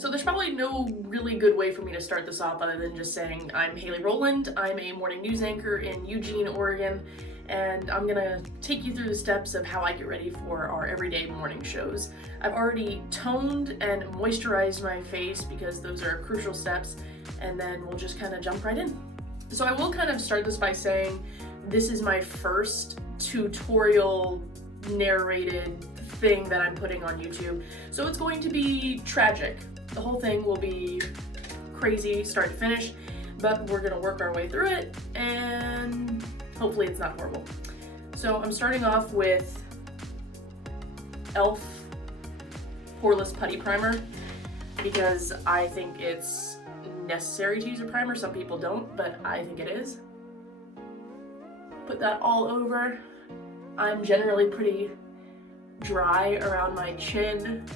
So there's probably no really good way for me to start this off other than just saying I'm Haley Rowland. I'm a morning news anchor in Eugene, Oregon, and I'm gonna take you through the steps of how I get ready for our everyday morning shows. I've already toned and moisturized my face because those are crucial steps, and then we'll just kind of jump right in. So I will kind of start this by saying this is my first tutorial narrated thing that I'm putting on YouTube, so it's going to be tragic. The whole thing will be crazy start to finish, but we're gonna work our way through it and hopefully it's not horrible. So I'm starting off with e.l.f. Poreless Putty Primer because I think it's necessary to use a primer. Some people don't, but I think it is. Put that all over. I'm generally pretty dry around my chin,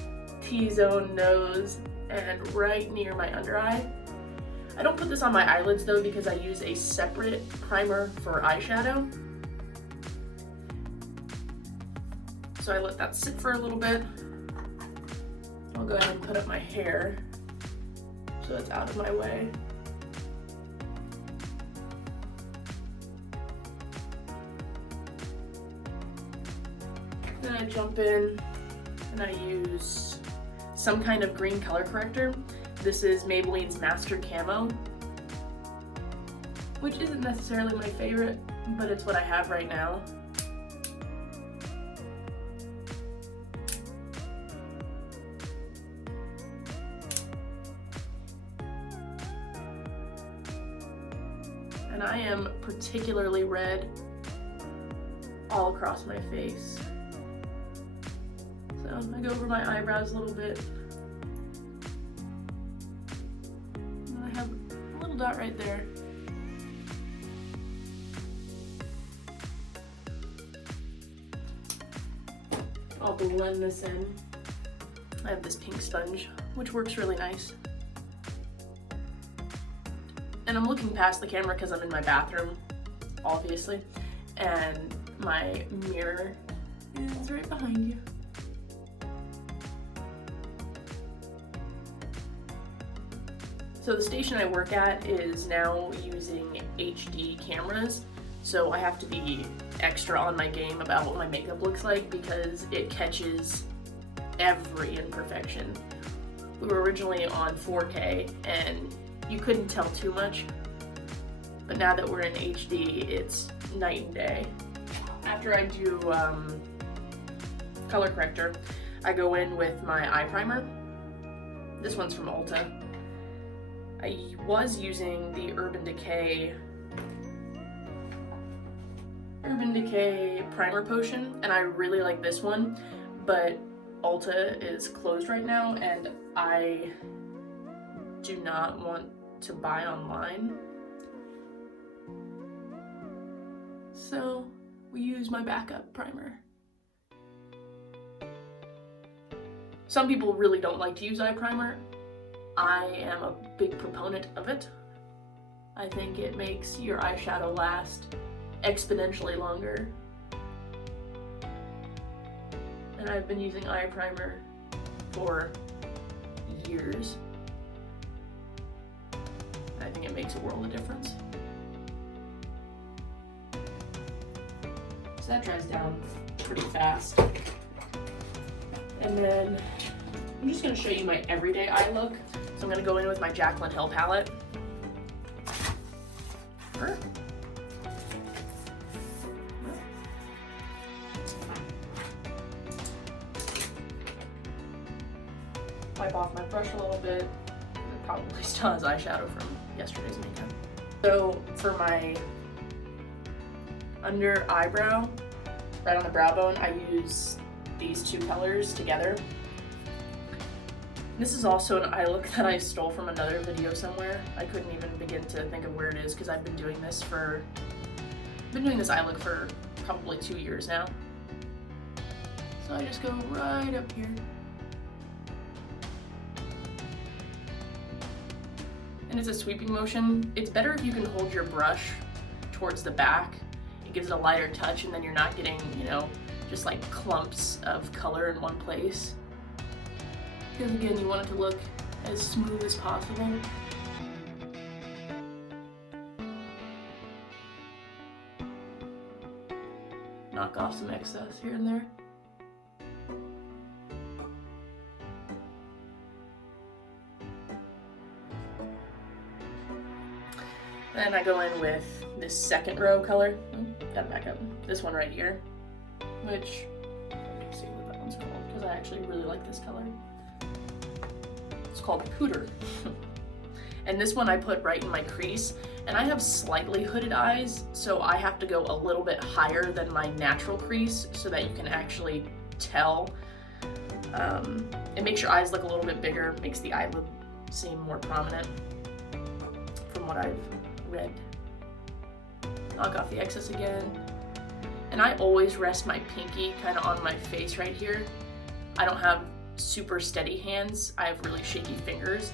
T-zone, nose, and right near my under eye. I don't put this on my eyelids though because I use a separate primer for eyeshadow. So I let that sit for a little bit. I'll go ahead and put up my hair so it's out of my way. Then I jump in and I use some kind of green color corrector. This is Maybelline's Master Camo, which isn't necessarily my favorite, but it's what I have right now. And I am particularly red all across my face. So I go over my eyebrows a little bit. And I have a little dot right there. I'll blend this in. I have this pink sponge, which works really nice. And I'm looking past the camera because I'm in my bathroom, obviously, and my mirror is right behind you. So the station I work at is now using HD cameras, so I have to be extra on my game about what my makeup looks like because it catches every imperfection. We were originally on 4K and you couldn't tell too much, but now that we're in HD, it's night and day. After I do color corrector, I go in with my eye primer. This one's from ULTA. I was using the Urban Decay primer potion, and I really like this one, but ULTA is closed right now, and I do not want to buy online. So we use my backup primer. Some people really don't like to use eye primer. I am a big proponent of it. I think it makes your eyeshadow last exponentially longer. And I've been using eye primer for years. I think it makes a world of difference. So that dries down pretty fast. And then I'm just gonna show you my everyday eye look. So I'm gonna go in with my Jaclyn Hill Palette. Wipe off my brush a little bit. It probably still has eyeshadow from yesterday's makeup. So for my under eyebrow, right on the brow bone, I use these two colors together. This is also an eye look that I stole from another video somewhere. I couldn't even begin to think of where it is because I've been doing this eye look for probably 2 years now. So I just go right up here. And it's a sweeping motion. It's better if you can hold your brush towards the back. It gives it a lighter touch and then you're not getting, just like clumps of color in one place. Because again, you want it to look as smooth as possible. Knock off some excess here and there. Then I go in with this second row color. Gotta back up. This one right here, which, let me see what that one's called, because I actually really like this color. It's called Pooter. And this one I put right in my crease, and I have slightly hooded eyes, so I have to go a little bit higher than my natural crease so that you can actually tell. It makes your eyes look a little bit bigger, makes the eyelid seem more prominent from what I've read. Knock off the excess again. And I always rest my pinky kind of on my face right here. I don't have super steady hands. I have really shaky fingers.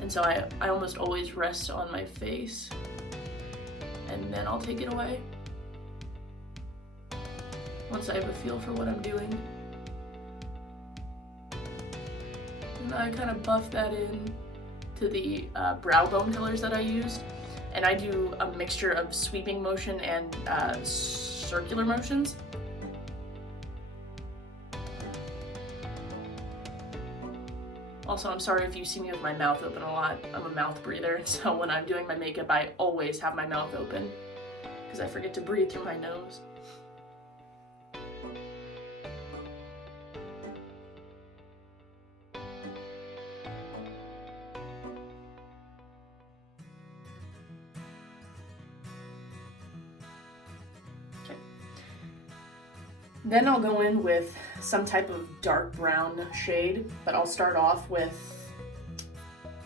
And so I almost always rest on my face. And then I'll take it away once I have a feel for what I'm doing. And I kind of buff that in to the brow bone colors that I used. And I do a mixture of sweeping motion and circular motions. Also, I'm sorry if you see me with my mouth open a lot. I'm a mouth breather, so when I'm doing my makeup, I always have my mouth open because I forget to breathe through my nose. Then I'll go in with some type of dark brown shade, but I'll start off with,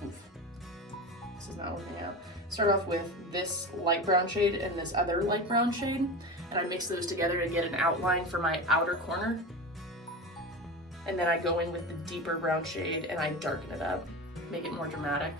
this is not working out. Start off with this light brown shade and this other light brown shade, and I mix those together to get an outline for my outer corner. And then I go in with the deeper brown shade and I darken it up, make it more dramatic.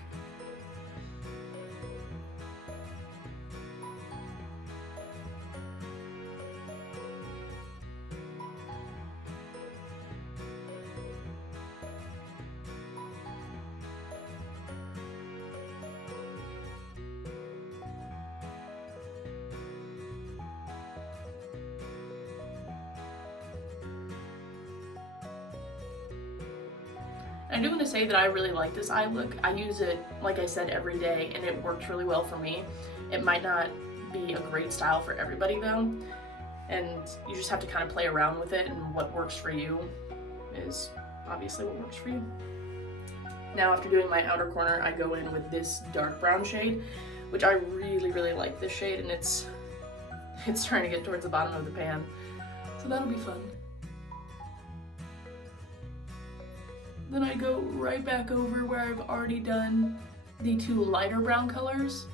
I do want to say that I really like this eye look. I use it, like I said, every day, and it works really well for me. It might not be a great style for everybody though, and you just have to kind of play around with it, and what works for you is obviously what works for you. Now after doing my outer corner, I go in with this dark brown shade, which I really like this shade, and it's trying to get towards the bottom of the pan, so that'll be fun. Then I go right back over where I've already done the two lighter brown colors.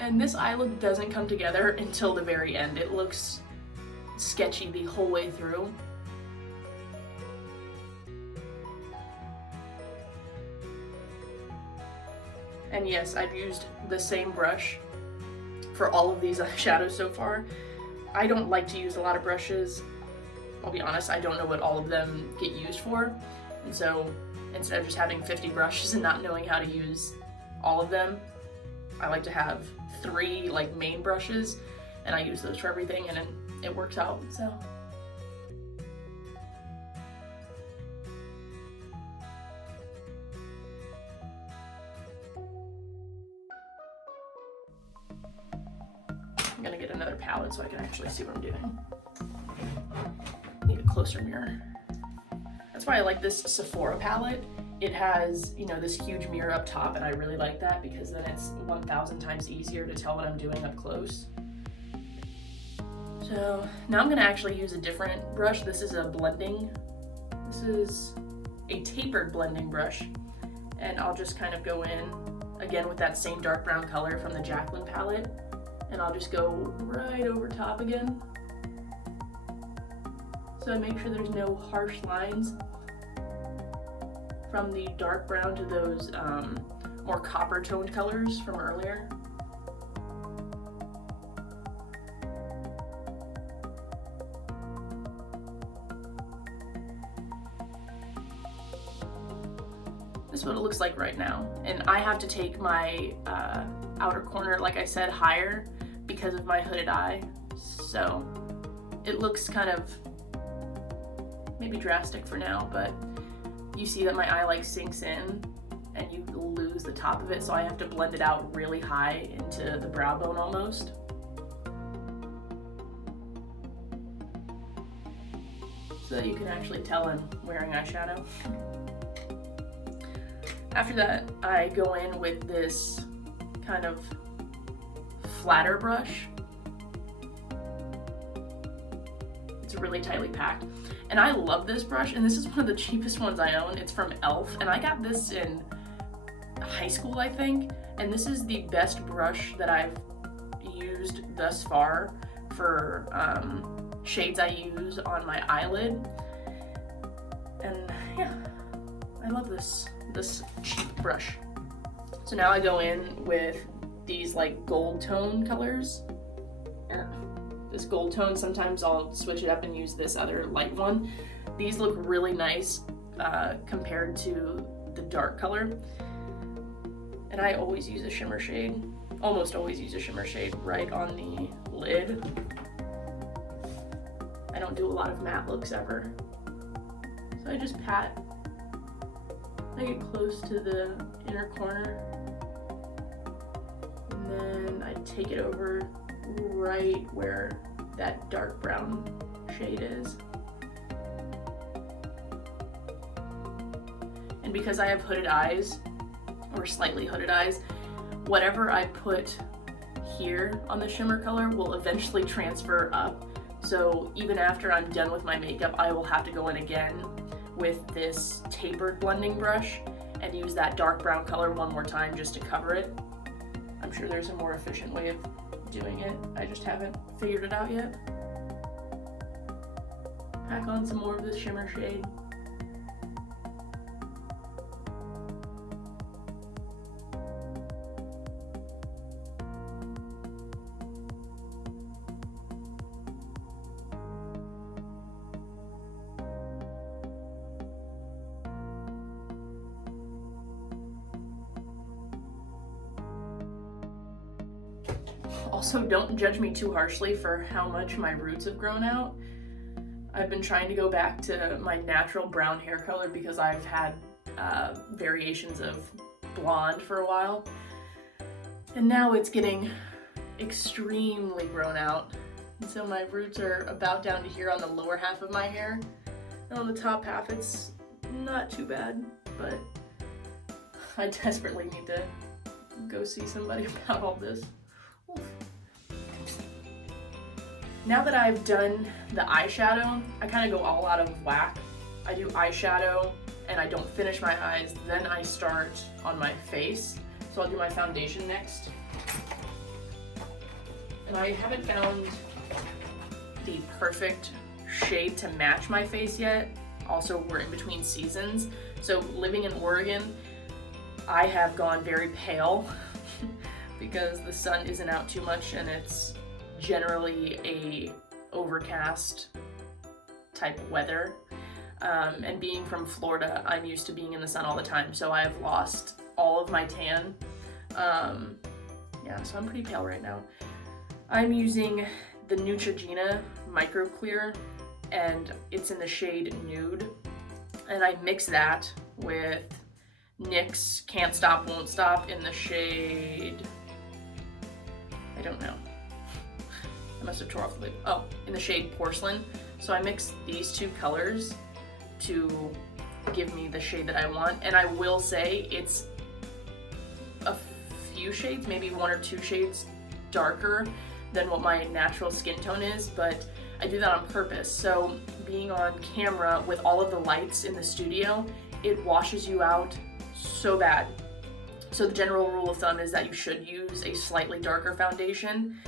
And this eye look doesn't come together until the very end. It looks sketchy the whole way through. And yes, I've used the same brush for all of these eyeshadows so far. I don't like to use a lot of brushes. I'll be honest, I don't know what all of them get used for, and so instead of just having 50 brushes and not knowing how to use all of them, I like to have 3 like main brushes, and I use those for everything, and it works out, so. I'm gonna get another palette so I can actually see what I'm doing. Need a closer mirror. That's why I like this Sephora palette. It has, you know, this huge mirror up top, and I really like that because then it's 1,000 times easier to tell what I'm doing up close. So now I'm gonna actually use a different brush. This is a tapered blending brush, and I'll just kind of go in again with that same dark brown color from the Jaclyn palette, and I'll just go right over top again. So I make sure there's no harsh lines from the dark brown to those more copper toned colors from earlier. this is what it looks like right now. And I have to take my outer corner, like I said, higher because of my hooded eye. So it looks kind of maybe drastic for now, but you see that my eye like sinks in and you lose the top of it, so I have to blend it out really high into the brow bone almost. So that you can actually tell I'm wearing eyeshadow. After that, I go in with this kind of flatter brush. It's really tightly packed. And I love this brush, and this is one of the cheapest ones I own. It's from e.l.f, and I got this in high school, I think. And this is the best brush that I've used thus far for shades I use on my eyelid. And yeah, I love this cheap brush. So now I go in with these like gold tone colors. This gold tone, sometimes I'll switch it up and use this other light one. These look really nice compared to the dark color. And I always use a shimmer shade, almost always use a shimmer shade right on the lid. I don't do a lot of matte looks ever. So I just pat. I get close to the inner corner. And then I take it over right where that dark brown shade is. And because I have hooded eyes, or slightly hooded eyes, whatever I put here on the shimmer color will eventually transfer up. So even after I'm done with my makeup, I will have to go in again with this tapered blending brush and use that dark brown color one more time just to cover it. I'm sure there's a more efficient way of doing it. I just haven't figured it out yet. Pack on some more of this shimmer shade. Also, don't judge me too harshly for how much my roots have grown out. I've been trying to go back to my natural brown hair color because I've had variations of blonde for a while. And now it's getting extremely grown out. And so my roots are about down to here on the lower half of my hair. And on the top half, it's not too bad, but I desperately need to go see somebody about all this. Oof. Now that I've done the eyeshadow, I kind of go all out of whack. I do eyeshadow and I don't finish my eyes, then I start on my face. So I'll do my foundation next. And I haven't found the perfect shade to match my face yet. Also, we're in between seasons. So living in Oregon, I have gone very pale because the sun isn't out too much and it's generally a overcast type weather. And being from Florida, I'm used to being in the sun all the time, so I have lost all of my tan. Yeah, so I'm pretty pale right now. I'm using the Neutrogena Micro Clear, and it's in the shade Nude. And I mix that with NYX Can't Stop, Won't Stop in the shade, I don't know. I must have tore off the lid. Oh, in the shade Porcelain. So I mix these two colors to give me the shade that I want. And I will say it's a few shades, maybe 1 or 2 shades darker than what my natural skin tone is, but I do that on purpose. So being on camera with all of the lights in the studio, it washes you out so bad. So the general rule of thumb is that you should use a slightly darker foundation,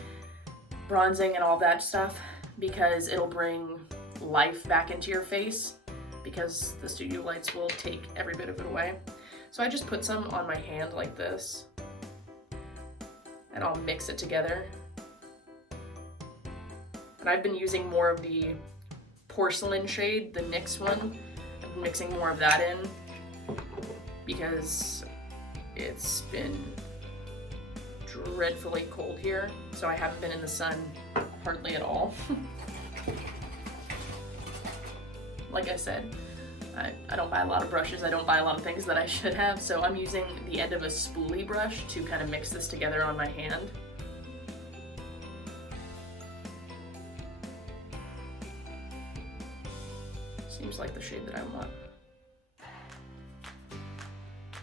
bronzing and all that stuff, because it'll bring life back into your face, because the studio lights will take every bit of it away. So I just put some on my hand like this, and I'll mix it together. And I've been using more of the porcelain shade, the NYX one. I've been mixing more of that in. because it's been dreadfully cold here, so I haven't been in the sun hardly at all. Like I said, I don't buy a lot of brushes, I don't buy a lot of things that I should have, so I'm using the end of a spoolie brush to kind of mix this together on my hand. Seems like the shade that I want.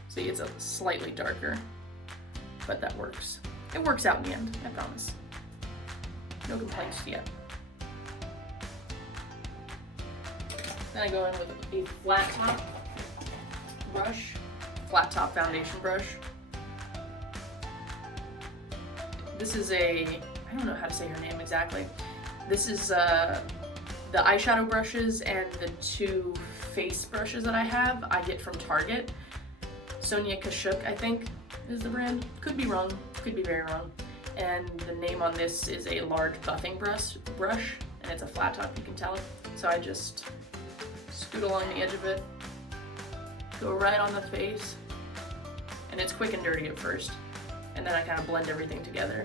See, it's a slightly darker, but that works. It works out in the end, I promise. No complaints yet. Then I go in with a flat top brush, flat top foundation brush. This is I don't know how to say her name exactly. This is the eyeshadow brushes and the two face brushes that I have, I get from Target. Sonia Kashuk, I think, is the brand. Could be wrong, could be very wrong. And the name on this is a large buffing brush, and it's a flat top, you can tell. So I just scoot along the edge of it, go right on the face, and it's quick and dirty at first, and then I kind of blend everything together.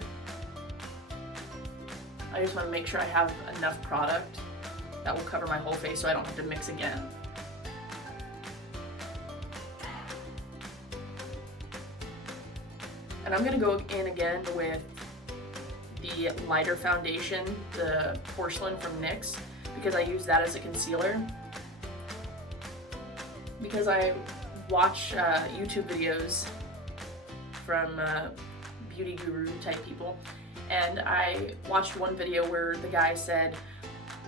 I just want to make sure I have enough product that will cover my whole face so I don't have to mix again. And I'm going to go in again with the lighter foundation, the Porcelain from NYX, because I use that as a concealer. Because I watch YouTube videos from beauty guru type people, and I watched one video where the guy said,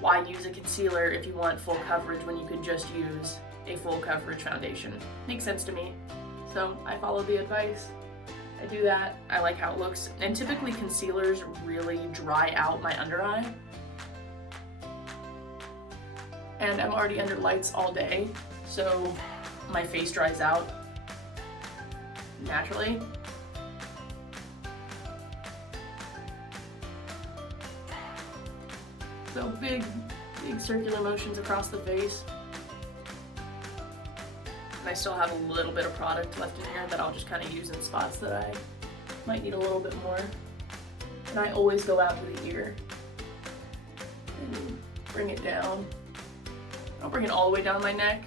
why use a concealer if you want full coverage when you could just use a full coverage foundation? Makes sense to me, so I follow the advice. I do that, I like how it looks, and typically concealers really dry out my under eye. And I'm already under lights all day, so my face dries out naturally. So big circular motions across the face. And I still have a little bit of product left in here that I'll just kind of use in spots that I might need a little bit more. And I always go out to the ear and bring it down. I don't bring it all the way down my neck,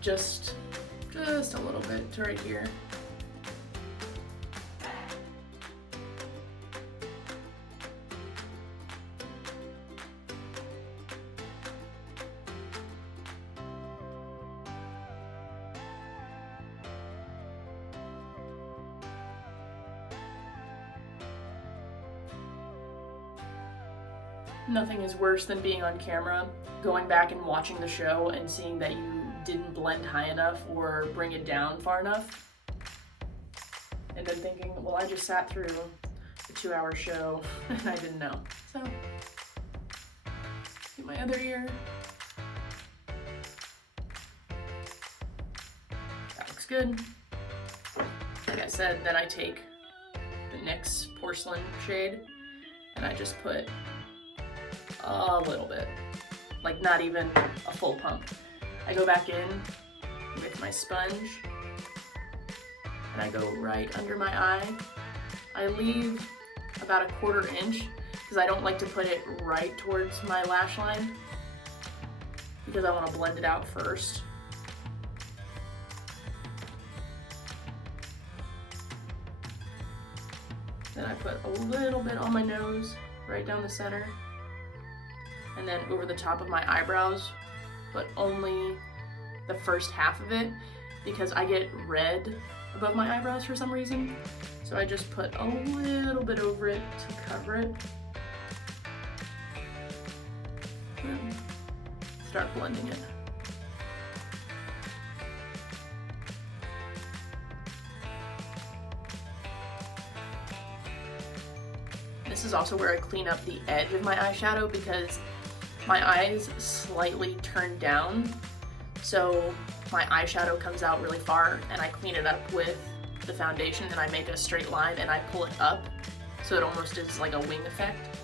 just a little bit to right here. Nothing is worse than being on camera, going back and watching the show and seeing that you didn't blend high enough or bring it down far enough. And then thinking, well, I just sat through a 2-hour show and I didn't know. So, get my other ear. That looks good. Like I said, then I take the NYX Porcelain shade and I just put a little bit, like not even a full pump. I go back in with my sponge and I go right under my eye. I leave about a 1/4 inch because I don't like to put it right towards my lash line because I want to blend it out first. Then I put a little bit on my nose, right down the center. And then over the top of my eyebrows, but only the first half of it because I get red above my eyebrows for some reason. So I just put a little bit over it to cover it. And start blending it. This is also where I clean up the edge of my eyeshadow because my eyes slightly turn down, so my eyeshadow comes out really far, and I clean it up with the foundation and I make a straight line and I pull it up so it almost is like a wing effect.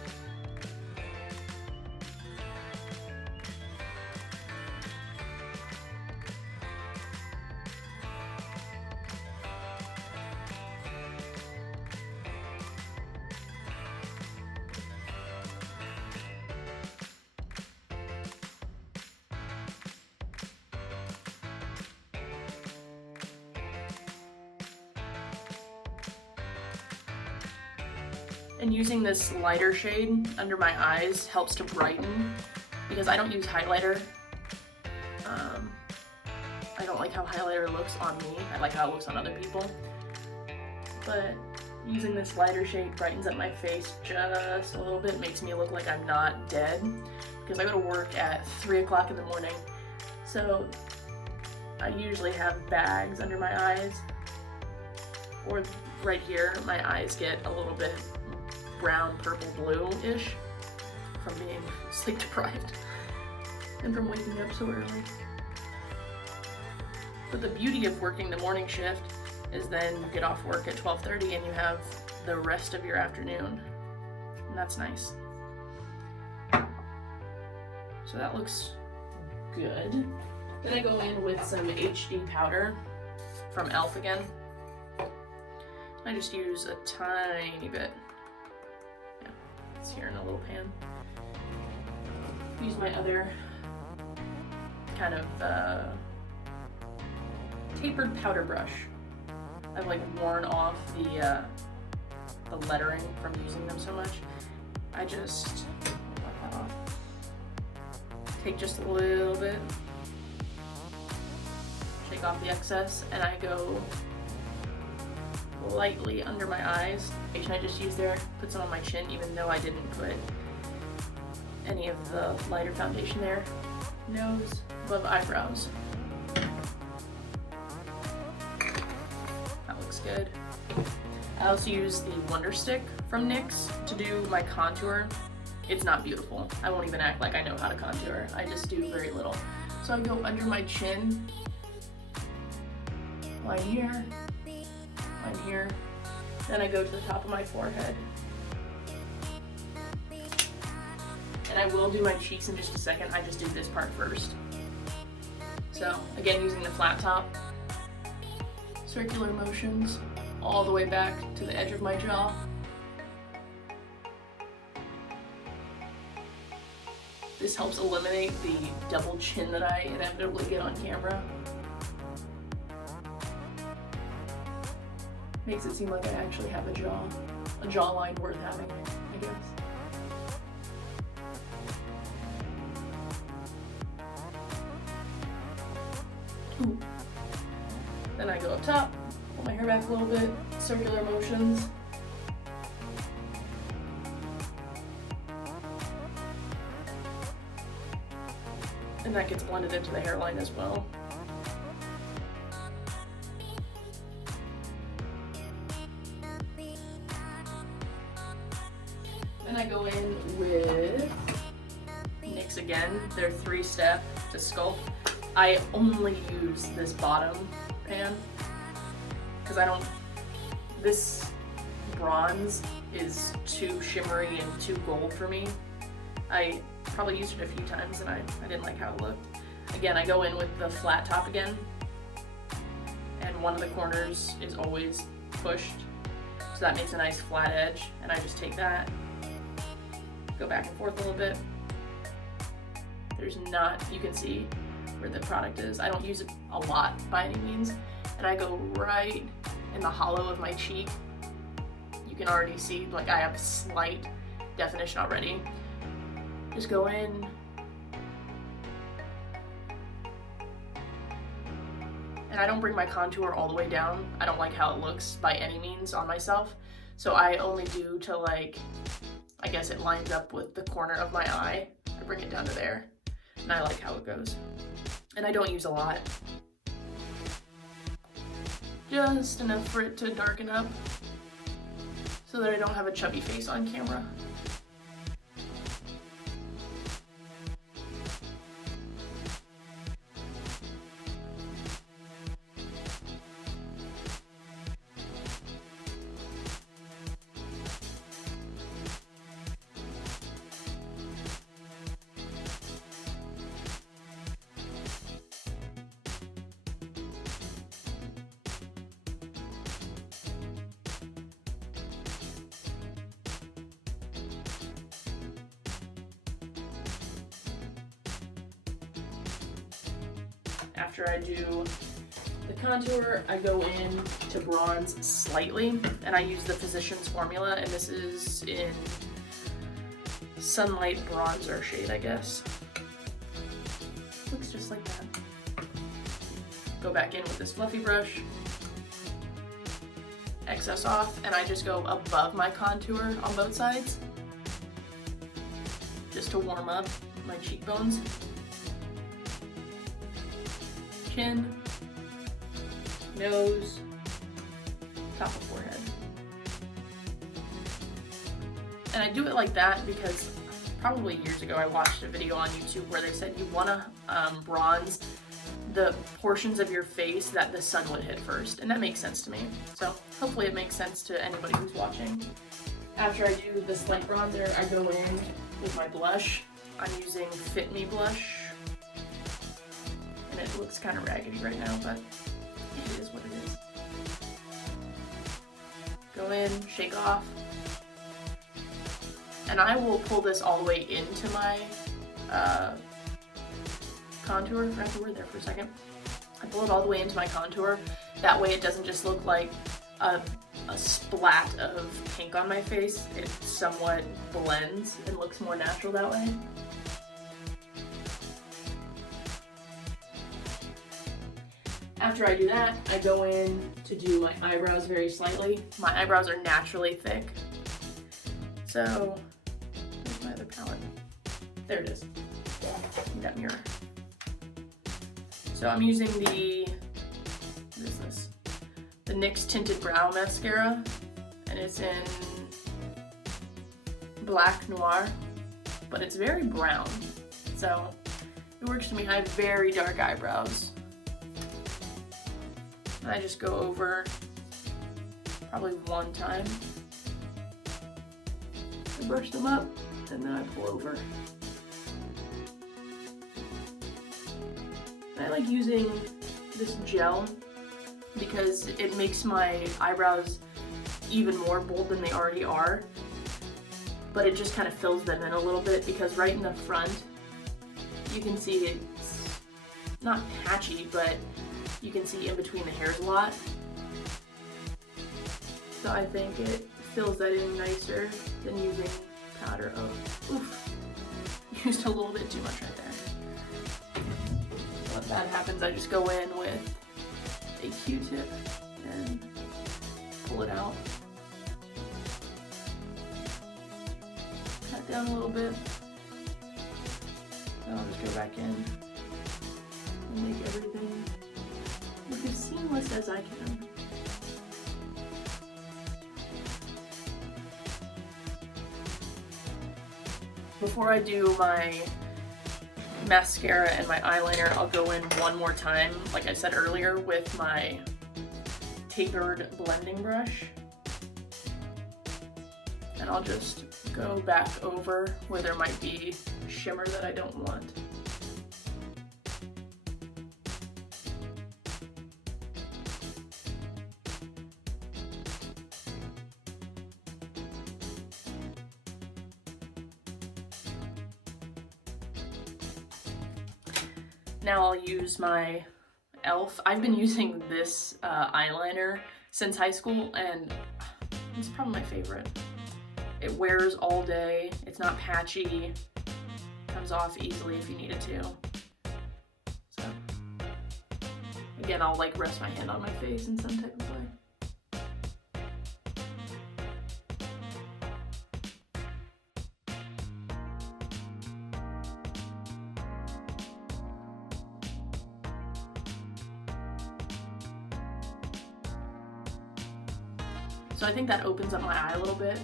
And using this lighter shade under my eyes helps to brighten, because I don't use highlighter. I don't like how highlighter looks on me. I like how it looks on other people. But using this lighter shade brightens up my face just a little bit, makes me look like I'm not dead, because I go to work at 3 o'clock in the morning. So I usually have bags under my eyes, or right here, my eyes get a little bit brown, purple, blue-ish from being sleep deprived and from waking up so early. But the beauty of working the morning shift is then you get off work at 12:30 and you have the rest of your afternoon, and that's nice. So that looks good. Then I go in with some HD powder from e.l.f. again. I just use a tiny bit. Yeah, it's here in a little pan. Use my other kind of tapered powder brush. I've like worn off the lettering from using them so much. I just wipe that off. Take just a little bit, shake off the excess, and I go lightly under my eyes. I just use there, put some on my chin, even though I didn't put any of the lighter foundation there. Nose, above eyebrows. That looks good. I also use the Wonderstick from NYX to do my contour. It's not beautiful. I won't even act like I know how to contour. I just do very little. So I go under my chin, line here, line here. Then I go to the top of my forehead. And I will do my cheeks in just a second. I just did this part first. So again, using the flat top, circular motions all the way back to the edge of my jaw. This helps eliminate the double chin that I inevitably get on camera. Makes it seem like I actually have a jawline worth having, I guess. Ooh. Then I go up top, pull my hair back a little bit, circular motions. And that gets blended into the hairline as well. Then I go in with NYX again, their 3-step to sculpt. I only use this bottom pan because this bronze is too shimmery and too gold for me. I probably used it a few times and I didn't like how it looked. Again, I go in with the flat top again, and one of the corners is always pushed, so that makes a nice flat edge, and I just take that, go back and forth a little bit. You can see where the product is. I don't use it a lot by any means, and I go right in the hollow of my cheek. You can already see, like, I have slight definition already. Just go in, and I don't bring my contour all the way down. I don't like how it looks by any means on myself, so I only do to, like, I guess it lines up with the corner of my eye. I bring it down to there, and I like how it goes. And I don't use a lot. Just enough for it to darken up so that I don't have a chubby face on camera. After I do The contour, I go in to bronze slightly, and I use the Physicians formula, and this is in Sunlight Bronzer shade, I guess. Looks just like that. Go back in with this fluffy brush, excess off, and I just go above my contour on both sides, just to warm up my cheekbones, chin, nose, top of forehead. And I do it like that because probably years ago I watched a video on YouTube where they said you want to bronze the portions of your face that the sun would hit first, and that makes sense to me. So hopefully it makes sense to anybody who's watching. After I do this light bronzer, I go in with my blush. I'm using Fit Me Blush, and it looks kind of raggedy right now, but it is what it is. Go in, shake off, and I will pull this all the way into my contour. I forgot the word there for a second. I pull it all the way into my contour. That way it doesn't just look like a splat of pink on my face. It somewhat blends and looks more natural that way. After I do that, I go in to do my eyebrows very slightly. My eyebrows are naturally thick. So, where's my other palette? There it is. That mirror. So I'm using the, what is this? The NYX Tinted Brow Mascara, and it's in Black Noir, but it's very brown. So it works for me. I have very dark eyebrows. And I just go over probably one time. I brush them up, and then I pull over. I like using this gel because it makes my eyebrows even more bold than they already are, but it just kind of fills them in a little bit because right in the front you can see it's not patchy, but you can see in between the hairs a lot. So I think it fills that in nicer than using powder. Oh, oof. Used a little bit too much right there. When that happens, I just go in with a Q-tip and pull it out. Cut down a little bit. Then I'll just go back in and make everything look as seamless as I can. Before I do my mascara and my eyeliner, I'll go in one more time, like I said earlier, with my tapered blending brush. And I'll just go back over where there might be shimmer that I don't want. Now I'll use my e.l.f. I've been using this eyeliner since high school, and it's probably my favorite. It wears all day, it's not patchy, comes off easily if you need it to. So, again, I'll like rest my hand on my face in some type of way. So I think that opens up my eye a little bit,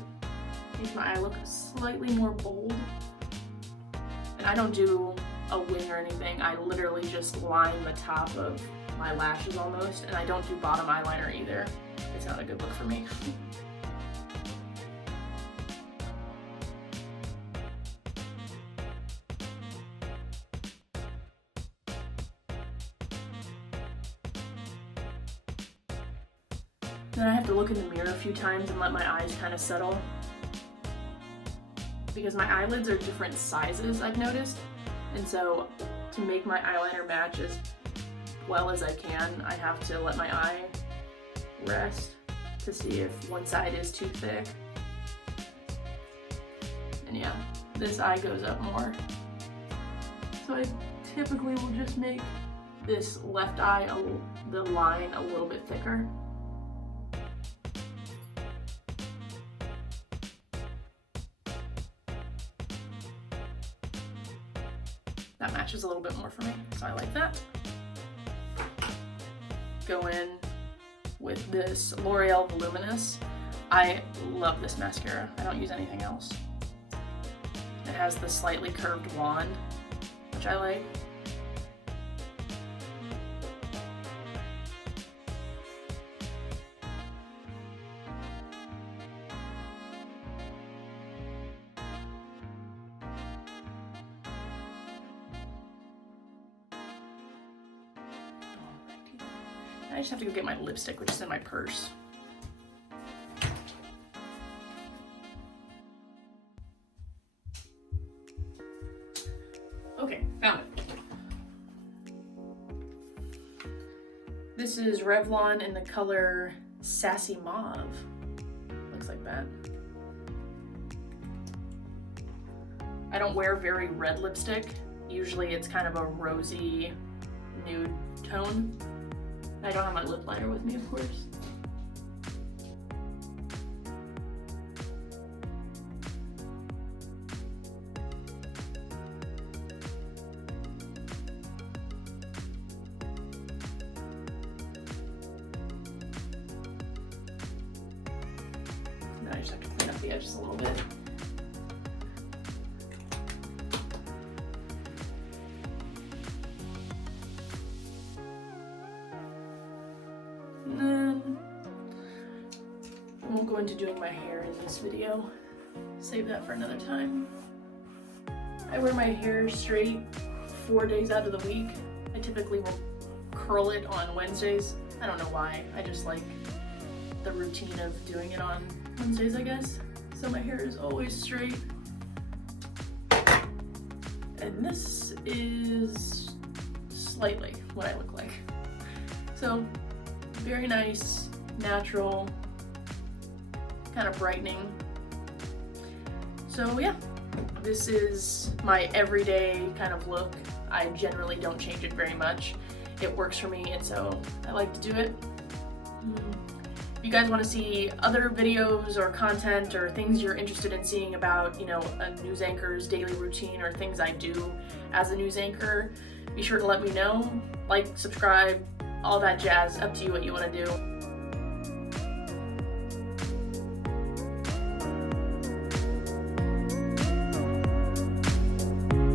makes my eye look slightly more bold. And I don't do a wing or anything, I literally just line the top of my lashes almost, and I don't do bottom eyeliner either. It's not a good look for me. Then I have to look in the mirror a few times and let my eyes kind of settle. Because my eyelids are different sizes, I've noticed. And so to make my eyeliner match as well as I can. I have to let my eye rest to see if one side is too thick. And yeah, this eye goes up more. So I typically will just make this left eye, the line a little bit thicker. That matches a little bit more for me, so I like that. Go in with this L'Oreal Voluminous. I love this mascara. I don't use anything else. It has the slightly curved wand, which I like. I just have to go get my lipstick, which is in my purse. Okay, found it. This is Revlon in the color Sassy Mauve. Looks like that. I don't wear very red lipstick. Usually it's kind of a rosy nude tone. I don't have my lip liner with me, of course. Now I just have to clean up the edges a little bit. Go into doing my hair in this video. Save that for another time. I wear my hair straight 4 days out of the week. I typically will curl it on Wednesdays. I don't know why. I just like the routine of doing it on Wednesdays, I guess. So my hair is always straight. And this is slightly what I look like. So very nice, natural, kind of brightening. So yeah, this is my everyday kind of look. I generally don't change it very much. It works for me, and so I like to do it. If you guys want to see other videos or content or things you're interested in seeing about, you know, a news anchor's daily routine or things I do as a news anchor, be sure to let me know. Like, subscribe, all that jazz. Up to you what you want to do.